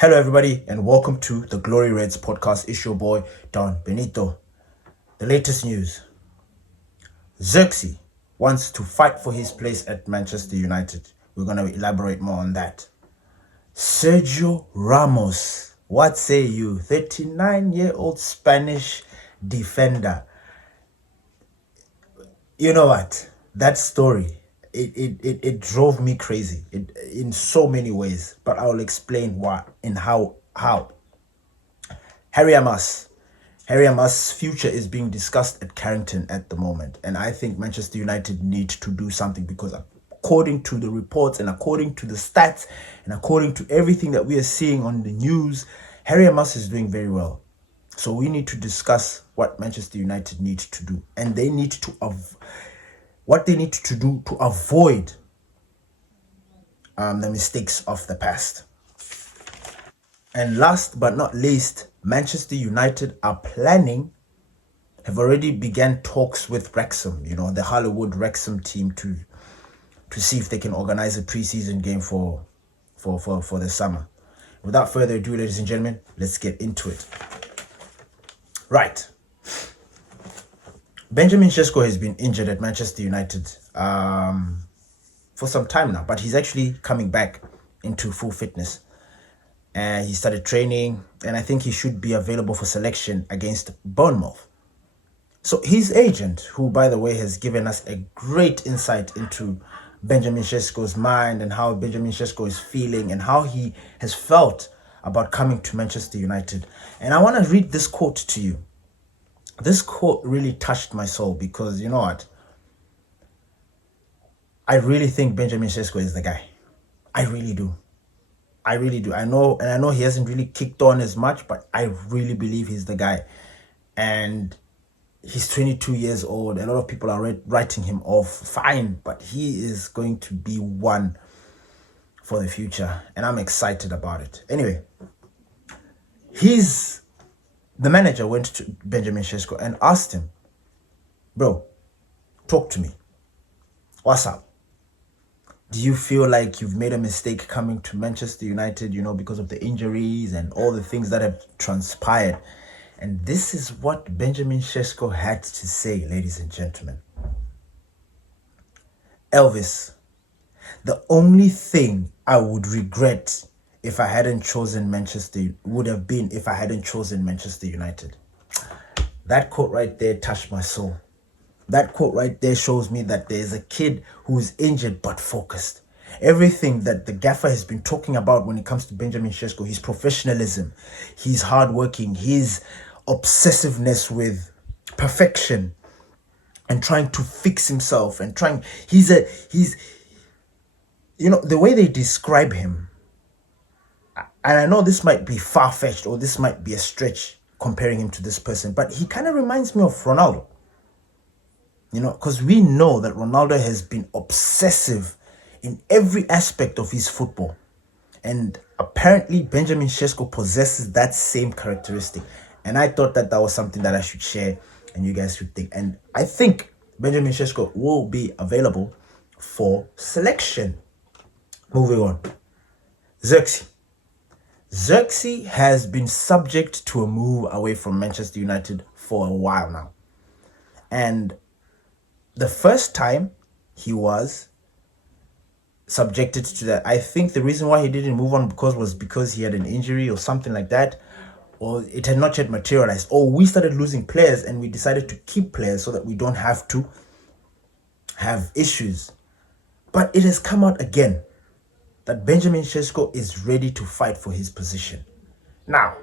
Hello, everybody, and welcome to the Glory Reds podcast. It's your boy, Don Benito. The latest news. Zirkzee wants to fight for his place at Manchester United. We're going to elaborate more on that. Sergio Ramos, what say you? 39-year-old Spanish defender. You know what? That story, it drove me crazy in so many ways, but I'll explain why and how. Harry Amass' future is being discussed at Carrington at the moment, and I think Manchester United need to do something because according to the reports and according to the stats and according to everything that we are seeing on the news, Harry Amass is doing very well. So we need to discuss what Manchester United need to do, and they need to what they need to do to avoid the mistakes of the past. And last but not least, Manchester United have already began talks with Wrexham, the Hollywood Wrexham team to see if they can organize a preseason game for the summer. Without further ado, ladies and gentlemen, let's get into it. Right. Benjamin Šeško has been injured at Manchester United for some time now, but he's actually coming back into full fitness. And he started training, and I think he should be available for selection against Bournemouth. So his agent, who, by the way, has given us a great insight into Benjamin Šeško's mind and how Benjamin Šeško is feeling and how he has felt about coming to Manchester United. And I want to read this quote to you. This quote really touched my soul because, you know what? I really think Benjamin Šeško is the guy. I really do. I know he hasn't really kicked on as much, but I really believe he's the guy. And he's 22 years old. A lot of people are writing him off. Fine, but he is going to be one for the future. And I'm excited about it. Anyway, the manager went to Benjamin Šeško and asked him, bro, talk to me. What's up? Do you feel like you've made a mistake coming to Manchester United, because of the injuries and all the things that have transpired? And this is what Benjamin Šeško had to say, ladies and gentlemen. Elvis, the only thing I would regret if I hadn't chosen would have been if I hadn't chosen Manchester United. That quote right there touched my soul. That quote right there shows me that there's a kid who's injured but focused. Everything that the gaffer has been talking about when it comes to Benjamin Šeško, his professionalism, his hardworking, his obsessiveness with perfection and trying to fix himself and he's the way they describe him, and I know this might be far-fetched or this might be a stretch comparing him to this person, but he kind of reminds me of Ronaldo. Because we know that Ronaldo has been obsessive in every aspect of his football. And apparently Benjamin Šeško possesses that same characteristic. And I thought that was something that I should share and you guys should think. And I think Benjamin Šeško will be available for selection. Moving on. Zirkzee. Zirkzee has been subject to a move away from Manchester United for a while now. And the first time he was subjected to that, I think the reason why he didn't move on was because he had an injury or something like that, or it had not yet materialized, or we started losing players and we decided to keep players so that we don't have to have issues. But it has come out again that Benjamin Šeško is ready to fight for his position. Now,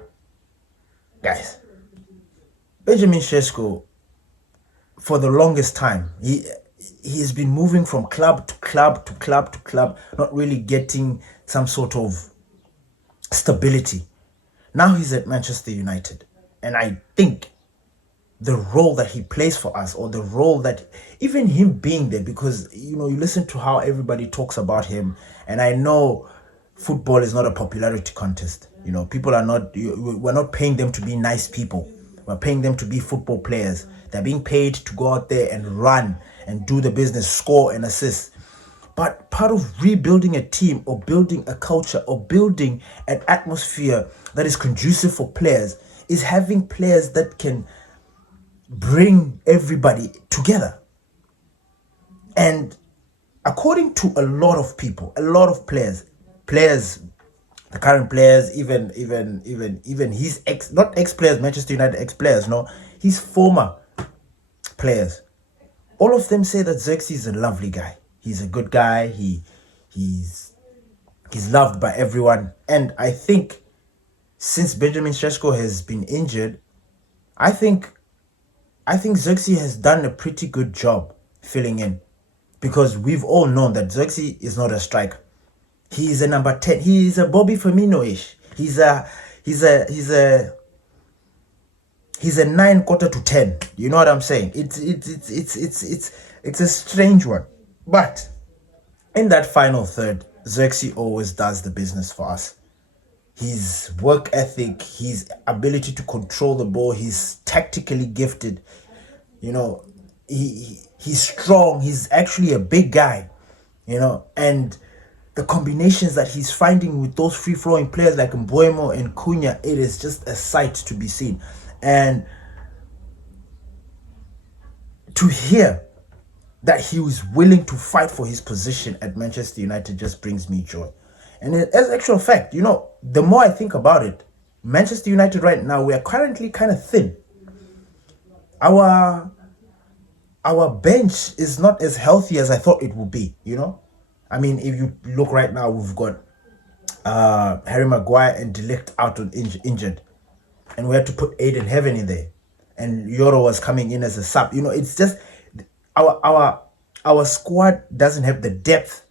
guys, Benjamin Šeško, for the longest time, he has been moving from club to club to club to club, not really getting some sort of stability. Now he's at Manchester United, and I think the role that he plays for us, or the role that even him being there, because you listen to how everybody talks about him, and I know football is not a popularity contest. People are not, we're not paying them to be nice people. We're paying them to be football players. They're being paid to go out there and run and do the business, score and assist. But part of rebuilding a team or building a culture or building an atmosphere that is conducive for players is having players that can bring everybody together. And according to a lot of people, a lot of players, the current players, even his not ex-players, Manchester United ex-players, no, his former players, all of them say that Zirkzee is a lovely guy. He's a good guy. He's loved by everyone. And I think since Benjamin Šeško has been injured, I think Zirkzee has done a pretty good job filling in, because we've all known that Zirkzee is not a striker. He is a number 10. He is a Bobby Firmino-ish. He's a 9 quarter to 10. You know what I'm saying? It's a strange one. But in that final third, Zirkzee always does the business for us. His work ethic, his ability to control the ball, he's tactically gifted. You know, he's strong. He's actually a big guy. You know, and the combinations that he's finding with those free-flowing players like Mbeumo and Cunha, it is just a sight to be seen. And to hear that he was willing to fight for his position at Manchester United just brings me joy. And as actual fact, you know, the more I think about it, Manchester United right now, we are currently kind of thin. Our bench is not as healthy as I thought it would be, you know. I mean, if you look right now, we've got Harry Maguire and De Ligt out on injured. And we had to put Aiden Heaven in there. And Yoro was coming in as a sub. You know, it's just our squad doesn't have the depth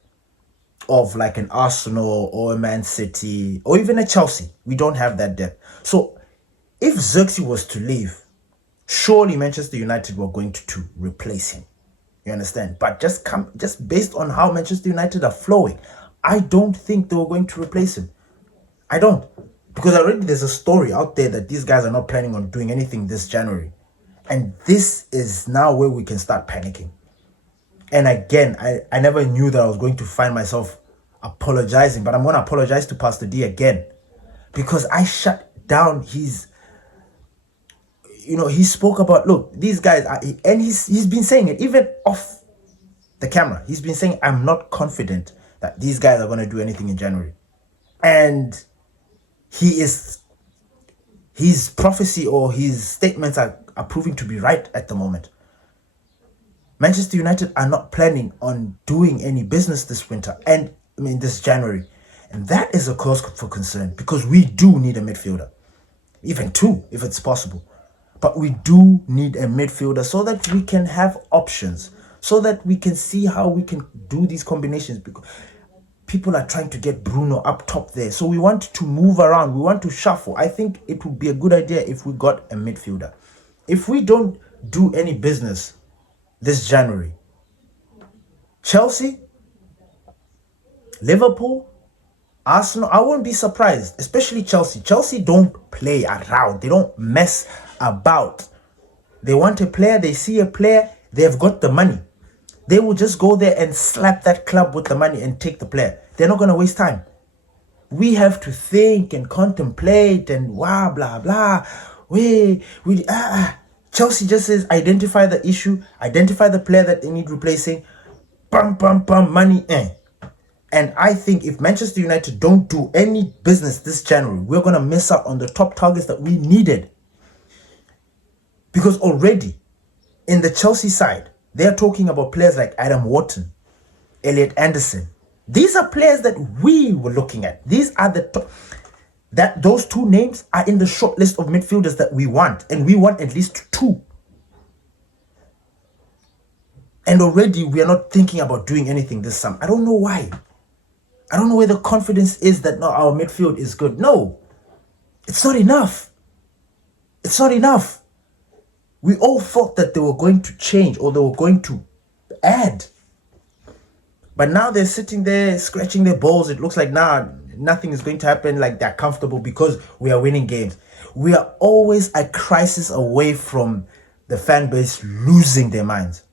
of like an Arsenal or a Man City or even a Chelsea. We don't have that depth. So if Zirkzee was to leave, surely Manchester United were going to replace him. You understand? But just based on how Manchester United are flowing, I don't think they were going to replace him. I don't. Because already there's a story out there that these guys are not planning on doing anything this January. And this is now where we can start panicking. And again, I never knew that I was going to find myself apologizing, but I'm going to apologize to Pastor D again. Because I shut down his... You know, he spoke about, look, these guys are... And he's been saying it, even off the camera. He's been saying, I'm not confident that these guys are going to do anything in January. And... his prophecy or his statements are proving to be right at the moment. Manchester United are not planning on doing any business this winter and this January. And that is a cause for concern, because we do need a midfielder. Even two, if it's possible. But we do need a midfielder so that we can have options, so that we can see how we can do these combinations. Because people are trying to get Bruno up top there. So we want to move around. We want to shuffle. I think it would be a good idea if we got a midfielder. If we don't do any business this January, Chelsea, Liverpool, Arsenal, I won't be surprised. Especially Chelsea. Chelsea don't play around. They don't mess about. They want a player. They see a player. They've got the money. They will just go there and slap that club with the money and take the player. They're not going to waste time. We have to think and contemplate and blah, blah, blah. Chelsea just says, identify the issue, identify the player that they need replacing. Bam, bam, bam, money. And I think if Manchester United don't do any business this January, we're going to miss out on the top targets that we needed. Because already in the Chelsea side, they're talking about players like Adam Wharton, Elliot Anderson. These are players that we were looking at. These are the top. Those two names are in the short list of midfielders that we want. And we want at least two. And already we are not thinking about doing anything this summer. I don't know why. I don't know where the confidence is that no, our midfield is good. No. It's not enough. It's not enough. We all thought that they were going to change or they were going to add. But now they're sitting there scratching their balls. It looks like now nothing is going to happen, like they're comfortable because we are winning games. We are always a crisis away from the fan base losing their minds.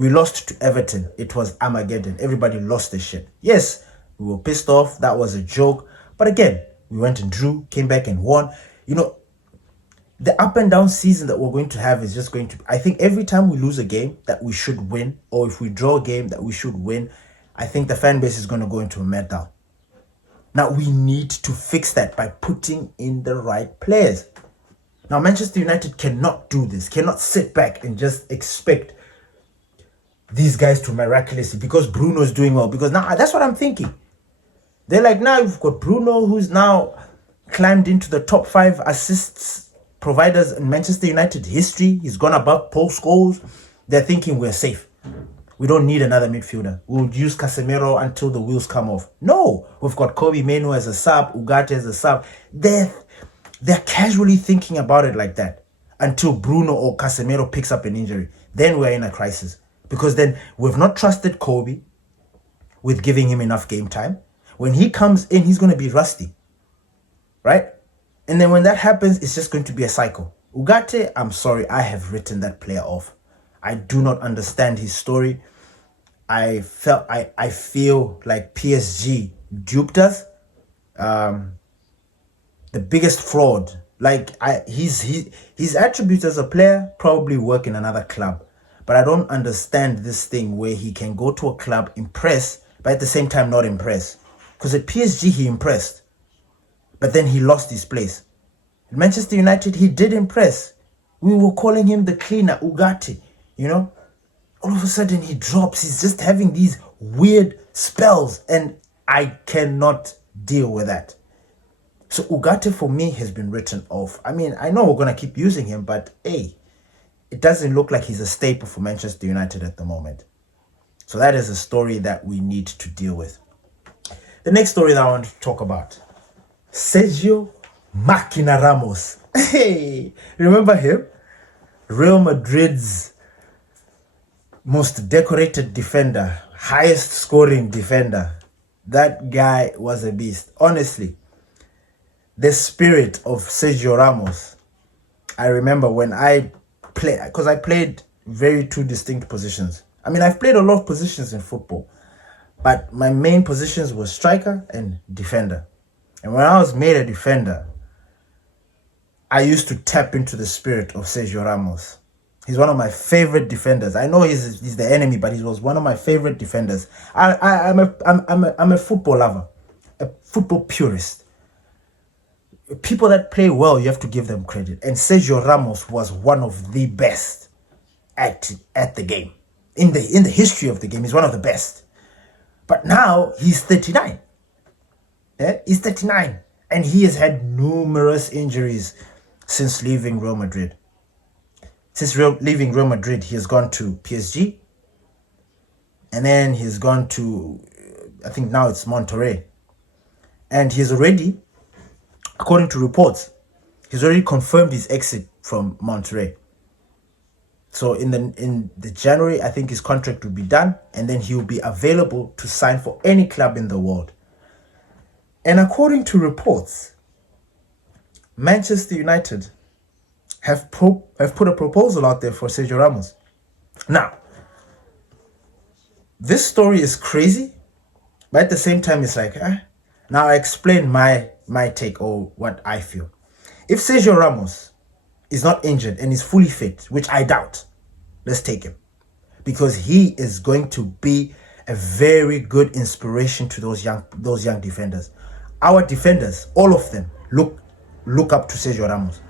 We lost to Everton. It was Armageddon. Everybody lost their shit. Yes, we were pissed off. That was a joke. But again, we went and drew, came back and won. You know, the up and down season that we're going to have is just going to... I think every time we lose a game that we should win, or if we draw a game that we should win, I think the fan base is going to go into a meltdown. Now, we need to fix that by putting in the right players. Now, Manchester United cannot do this, cannot sit back and just expect these guys to miraculously, because Bruno's doing well. Because now, that's what I'm thinking. They're like, now you've got Bruno, who's now climbed into the top 5 assists providers in Manchester United history. He's gone above Paul Scholes. They're thinking we're safe. We don't need another midfielder. We'll use Casemiro until the wheels come off. No, we've got Kobe Mainoo as a sub, Ugarte as a sub. They're casually thinking about it like that until Bruno or Casemiro picks up an injury. Then we're in a crisis. Because then we've not trusted Kobe with giving him enough game time. When he comes in, he's going to be rusty. Right? And then when that happens, it's just going to be a cycle. Ugarte, I'm sorry, I have written that player off. I do not understand his story. I feel like PSG duped us. The biggest fraud. Like his attributes as a player probably work in another club. But I don't understand this thing where he can go to a club, impress, but at the same time not impress. Because at PSG he impressed. But then he lost his place. At Manchester United he did impress. We were calling him the cleaner, Ugarte. You know? All of a sudden he drops. He's just having these weird spells. And I cannot deal with that. So Ugarte for me has been written off. I mean, I know we're going to keep using him, but hey, it doesn't look like he's a staple for Manchester United at the moment. So that is a story that we need to deal with. The next story that I want to talk about. Sergio Máquina Ramos. Hey, remember him? Real Madrid's most decorated defender, highest scoring defender. That guy was a beast. Honestly, the spirit of Sergio Ramos. I remember when I played, because I played very two distinct positions. I mean, I've played a lot of positions in football, but my main positions were striker and defender. And when I was made a defender, I used to tap into the spirit of Sergio Ramos. He's one of my favorite defenders. I know he's the enemy, but he was one of my favorite defenders. I'm a football lover, a football purist. People that play well, you have to give them credit. And Sergio Ramos was one of the best at the game. In the history of the game, he's one of the best. But now he's 39. He's 39. And he has had numerous injuries since leaving Real Madrid. Since leaving Real Madrid, he has gone to PSG. And then he's gone to, I think now it's Monterrey. And he's already, according to reports, he's already confirmed his exit from Monterrey. So in the January, I think his contract will be done, and then he will be available to sign for any club in the world. And according to reports, Manchester United have put a proposal out there for Sergio Ramos. Now, this story is crazy, but at the same time, it's like, Now I explain my take or what I feel. If Sergio Ramos is not injured and is fully fit, which I doubt, let's take him. Because he is going to be a very good inspiration to those young defenders. Our defenders, all of them, look up to Sergio Ramos.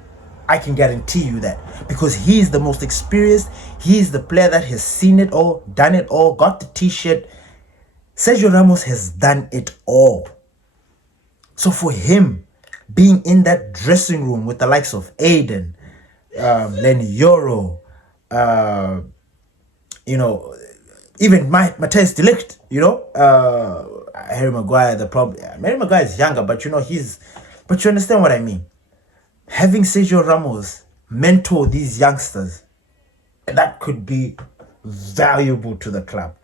I can guarantee you that. Because he is the most experienced. He is the player that has seen it all, done it all, got the t-shirt. Sergio Ramos has done it all. So for him, being in that dressing room with the likes of Aiden, Lenny Yoro, even Matthias de Ligt, Harry Maguire, Harry Maguire is younger, but but you understand what I mean. Having Sergio Ramos mentor these youngsters, that could be valuable to the club.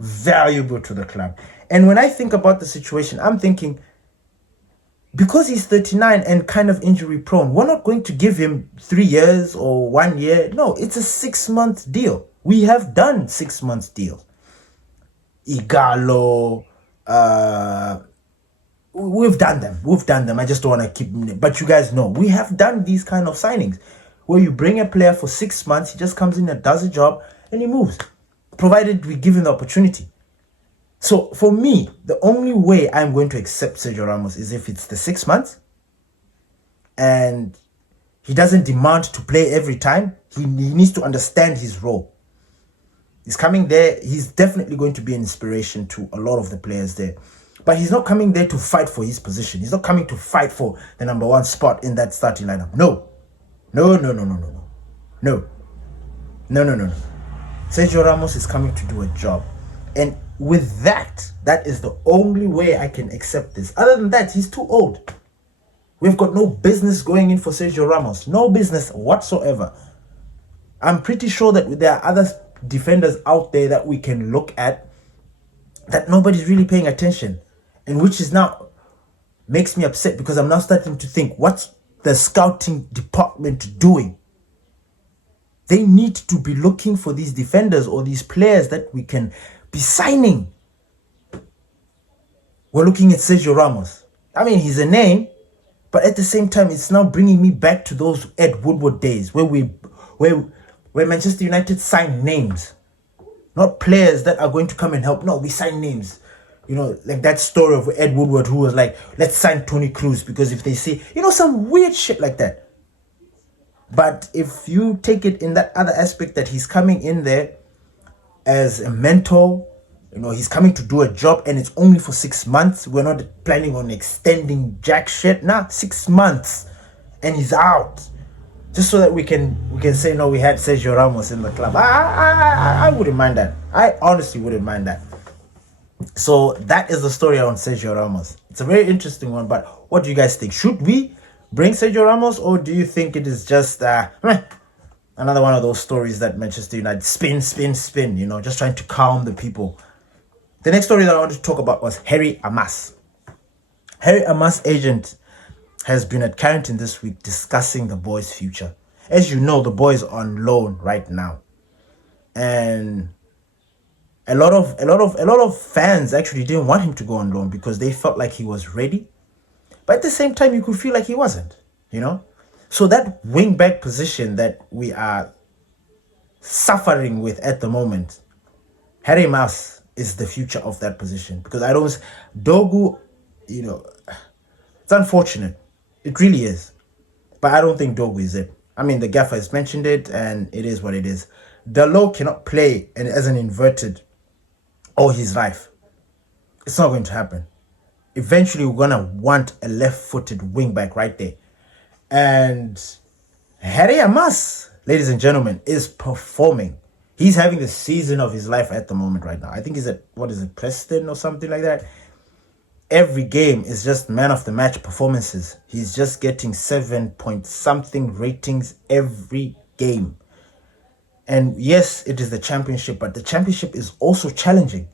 Valuable to the club. And when I think about the situation, I'm thinking, because he's 39 and kind of injury prone, we're not going to give him 3 years or 1 year. No, it's a 6-month deal. We have done 6 months deals. Igalo, we've done them. I just don't want to keep, but you guys know we have done these kind of signings where you bring a player for 6 months, he just comes in and does a job and he moves, provided we give him the opportunity. So for me, the only way I'm going to accept Sergio Ramos is if it's the 6 months and he doesn't demand to play every time. He needs to understand his role. He's coming there. He's definitely going to be an inspiration to a lot of the players there. But he's not coming there to fight for his position. He's not coming to fight for the number 1 spot in that starting lineup. No. Sergio Ramos is coming to do a job. And with that is the only way I can accept this. Other than that, he's too old. We've got no business going in for Sergio Ramos. No business whatsoever. I'm pretty sure that there are other defenders out there that we can look at that nobody's really paying attention. And which is now makes me upset because I'm now starting to think, what's the scouting department doing? They need to be looking for these defenders or these players that we can be signing. We're looking at Sergio Ramos. I mean, he's a name, but at the same time, it's now bringing me back to those Ed Woodward days where Manchester United signed names, not players that are going to come and help. No, we sign names. You know, like that story of Ed Woodward who was like, let's sign Tony Cruz because if they say, some weird shit like that. But if you take it in that other aspect that he's coming in there as a mentor, he's coming to do a job and it's only for 6 months. We're not planning on extending jack shit. 6 months and he's out. Just so that we can say, no, we had Sergio Ramos in the club. I wouldn't mind that. I honestly wouldn't mind that. So that is the story on Sergio Ramos. It's a very interesting one, but what do you guys think? Should we bring Sergio Ramos, or do you think it is just another one of those stories that Manchester United spin, just trying to calm the people? The next story that I wanted to talk about was Harry Amass. Harry Amass' agent has been at Carrington this week discussing the boy's future. As you know, the boy is on loan right now. And a lot of fans actually didn't want him to go on loan because they felt like he was ready. But at the same time, you could feel like he wasn't, So that wing back position that we are suffering with at the moment, Harry Amass is the future of that position. Because Dogu, it's unfortunate. It really is. But I don't think Dogu is it. I mean, the gaffer has mentioned it and it is what it is. Dalot cannot play and as an inverted all his life. It's not going to happen. Eventually, we're going to want a left-footed wing-back right there. And Harry Amass, ladies and gentlemen, is performing. He's having the season of his life at the moment right now. I think he's at, Preston or something like that. Every game is just man of the match performances. He's just getting 7-point-something ratings every game. And yes, it is the championship, but the championship is also challenging.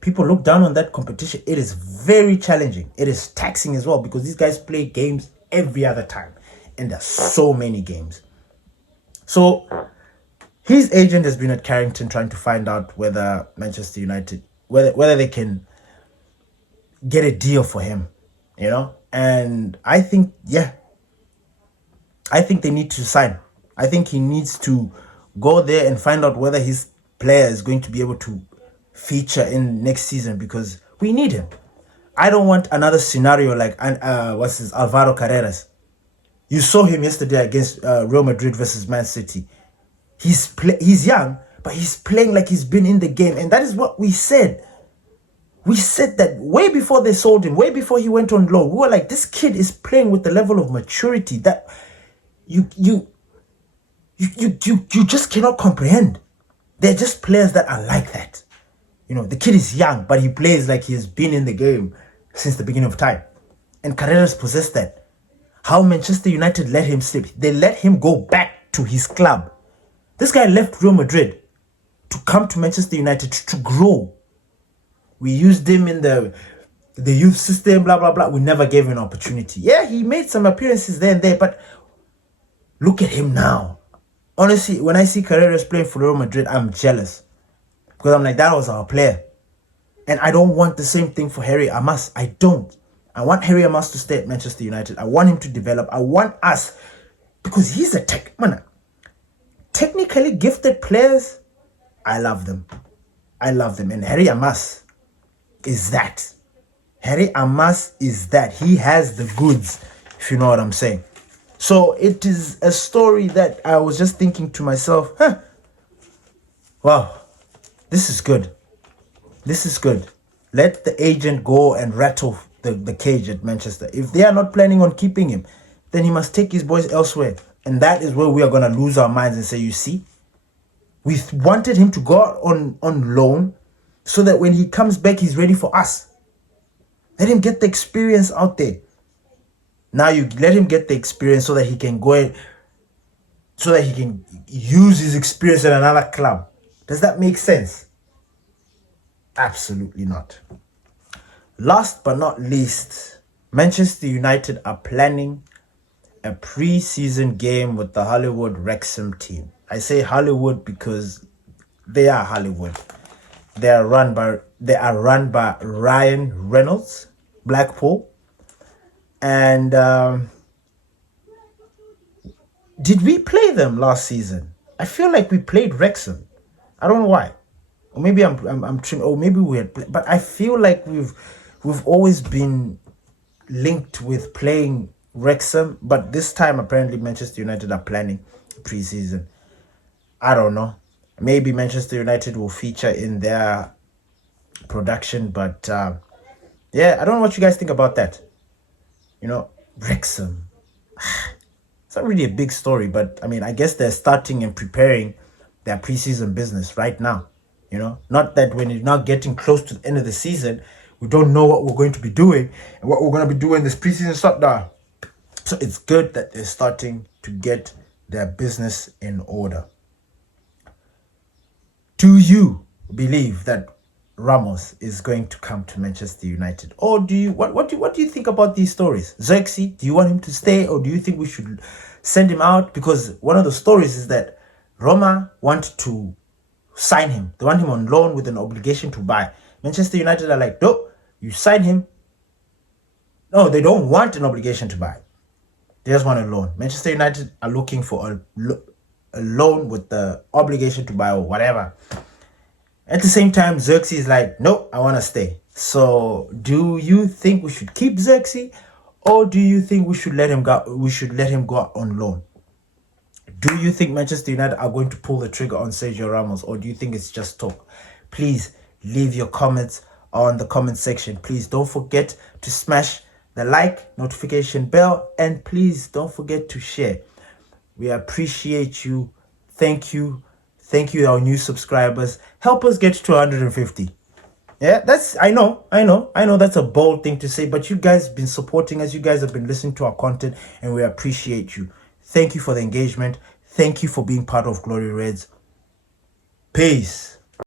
People look down on that competition. It is very challenging. It is taxing as well because these guys play games every other time. And there's so many games. So his agent has been at Carrington trying to find out whether Manchester United, whether they can get a deal for him, And I think, I think they need to sign. I think he needs to go there and find out whether his player is going to be able to feature in next season because we need him. I don't want another scenario like Alvaro Carreras. You saw him yesterday against Real Madrid versus Man City. He's young, but he's playing like he's been in the game, and that is what we said. We said that way before they sold him, way before he went on loan. We were like, this kid is playing with the level of maturity that you just cannot comprehend. They're just players that are like that. The kid is young, but he plays like he has been in the game since the beginning of time. And Carreras possessed that. How Manchester United let him slip. They let him go back to his club. This guy left Real Madrid to come to Manchester United to grow. We used him in the youth system, blah, blah, blah. We never gave him an opportunity. Yeah, he made some appearances there and there, but look at him now. Honestly, when I see Carreras playing for Real Madrid, I'm jealous. Because I'm like, that was our player. And I don't want the same thing for Harry Amass. I don't. I want Harry Amass to stay at Manchester United. I want him to develop. I want us. Because he's a technically gifted players. I love them. I love them. And Harry Amass is that. Harry Amass is that. He has the goods, if you know what I'm saying. So it is a story that I was just thinking to myself, wow, this is good. This is good. Let the agent go and rattle the cage at Manchester. If they are not planning on keeping him, then he must take his boys elsewhere. And that is where we are going to lose our minds and say, you see, we wanted him to go out on loan so that when he comes back, he's ready for us. Let him get the experience out there. Now you let him get the experience so that he can go in, so that he can use his experience at another club. Does that make sense? Absolutely not. Last but not least, Manchester United are planning a pre-season game with the Hollywood Wrexham team. I say Hollywood because they are Hollywood. They are run by Ryan Reynolds, Blackpool. And did we play them last season? I feel like we played Wrexham. I don't know why. Or maybe I'm trimming. Or maybe we had played. But I feel like we've always been linked with playing Wrexham. But this time, apparently, Manchester United are planning pre-season. I don't know. Maybe Manchester United will feature in their production. But yeah, I don't know what you guys think about that. You know, Wrexham. It's not really a big story, but I mean, I guess they're starting and preparing their preseason business right now. You know, not that when you're not getting close to the end of the season, we don't know what we're going to be doing and what we're going to be doing this preseason shutdown. So it's good that they're starting to get their business in order. Do you believe that Ramos is going to come to Manchester United, or do you what do you think about these stories? Zirkzee, do you want him to stay, or do you think we should send him out? Because one of the stories is that Roma want to sign him. They want him on loan with an obligation to buy. Manchester United are like, no, you sign him. No, they don't want an obligation to buy. They just want a loan. Manchester United are looking for a loan with the obligation to buy or whatever. At the same time, Zirkzee is like, no, I want to stay. So do you think we should keep Zirkzee, or do you think we should let him go? We should let him go on loan. Do you think Manchester United are going to pull the trigger on Sergio Ramos, or do you think it's just talk? Please leave your comments on the comment section. Please don't forget to smash the like, notification bell, and please don't forget to share. We appreciate you. Thank you. Thank you, our new subscribers. Help us get to 150. Yeah, I know that's a bold thing to say, but you guys have been supporting us. You guys have been listening to our content, and we appreciate you. Thank you for the engagement. Thank you for being part of Glory Reds. Peace.